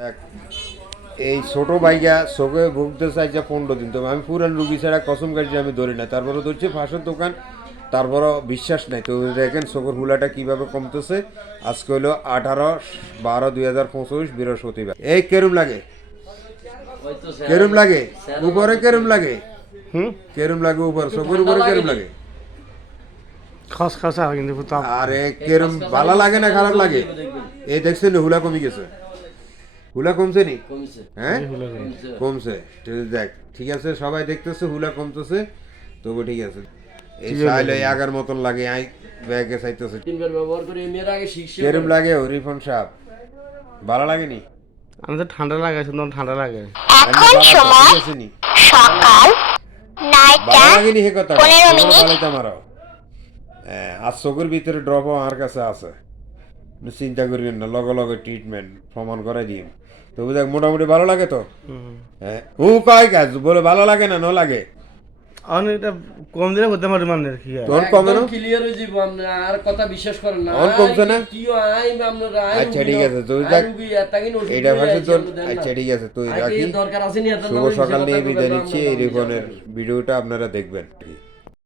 দেখ, এই ছোট ভাইয়া চোখে ভুগতে চাইছে 15 দিন, তবে আমি পুরান রুগী ছাড়া কসম কাটি আমি ধরি না, তারপরে ধরছি ফাঁসের দোকান, তারপরও বিশ্বাস নাই। তো দেখেন চোখের হুলাটা কিভাবে কমতেছে। আজকে হলো 18/12/2025 বৃহস্পতিবার। এই কেরম লাগে, কেরম লাগে উপরে, কেরম লাগে, কেরম লাগে উপরে, চোখের উপরে কেরম লাগে। খসখসা কিন্তু আরে কেরম ভালো লাগে না খারাপ লাগে? এই দেখছেন হুলা কমে গেছে, হুলা কমছে নি? হ্যাঁ কমছে। দেখ ঠিক আছে, সবাই দেখতেছে হুলা কমতেছে, তবু ঠিক আছে। এই চাইলে আগার মতন লাগে, আই ব্যাগে চাইতেছে। তিনবার ব্যবহার করে মেয়ের আগে শিখছে। কেরম লাগে হরিফন সাহেব? ভালো লাগেনি? আমি তো ঠান্ডা লাগে, শুধু ঠান্ডা লাগে। এখন সময় সকাল 9টা ভালো লাগেনি হে কথা 15 মিনিট। আর চোখের ভিতরে ড্রপ আমার কাছে আছে, চিন্তা করিবেন না, লগে লগে ট্রিটমেন্ট প্রমাণ করে দিন। তবু দেখ মোটামুটি ভালো লাগে তো। হ্যাঁ ও কয় কাজ বলে ভালো লাগে না, ন লাগে? আমি এটা কম দিলে করতে পারি মানে কি আর। তোর কমে না? ক্লিয়ার হয়ে যাবো আমরা, আর কথা বিশ্বাস করেন না। অন কমছে না? কি আই আমরা আই। আচ্ছা ঠিক আছে, তুই দেখ এইটা ভাষা তোর। আচ্ছা ঠিক আছে, তুই রাখি। দরকার আছে নি এত। শুভ সকাল নিয়ে বিদায় নিচ্ছি। এই রিপনের ভিডিওটা আপনারা দেখবেন।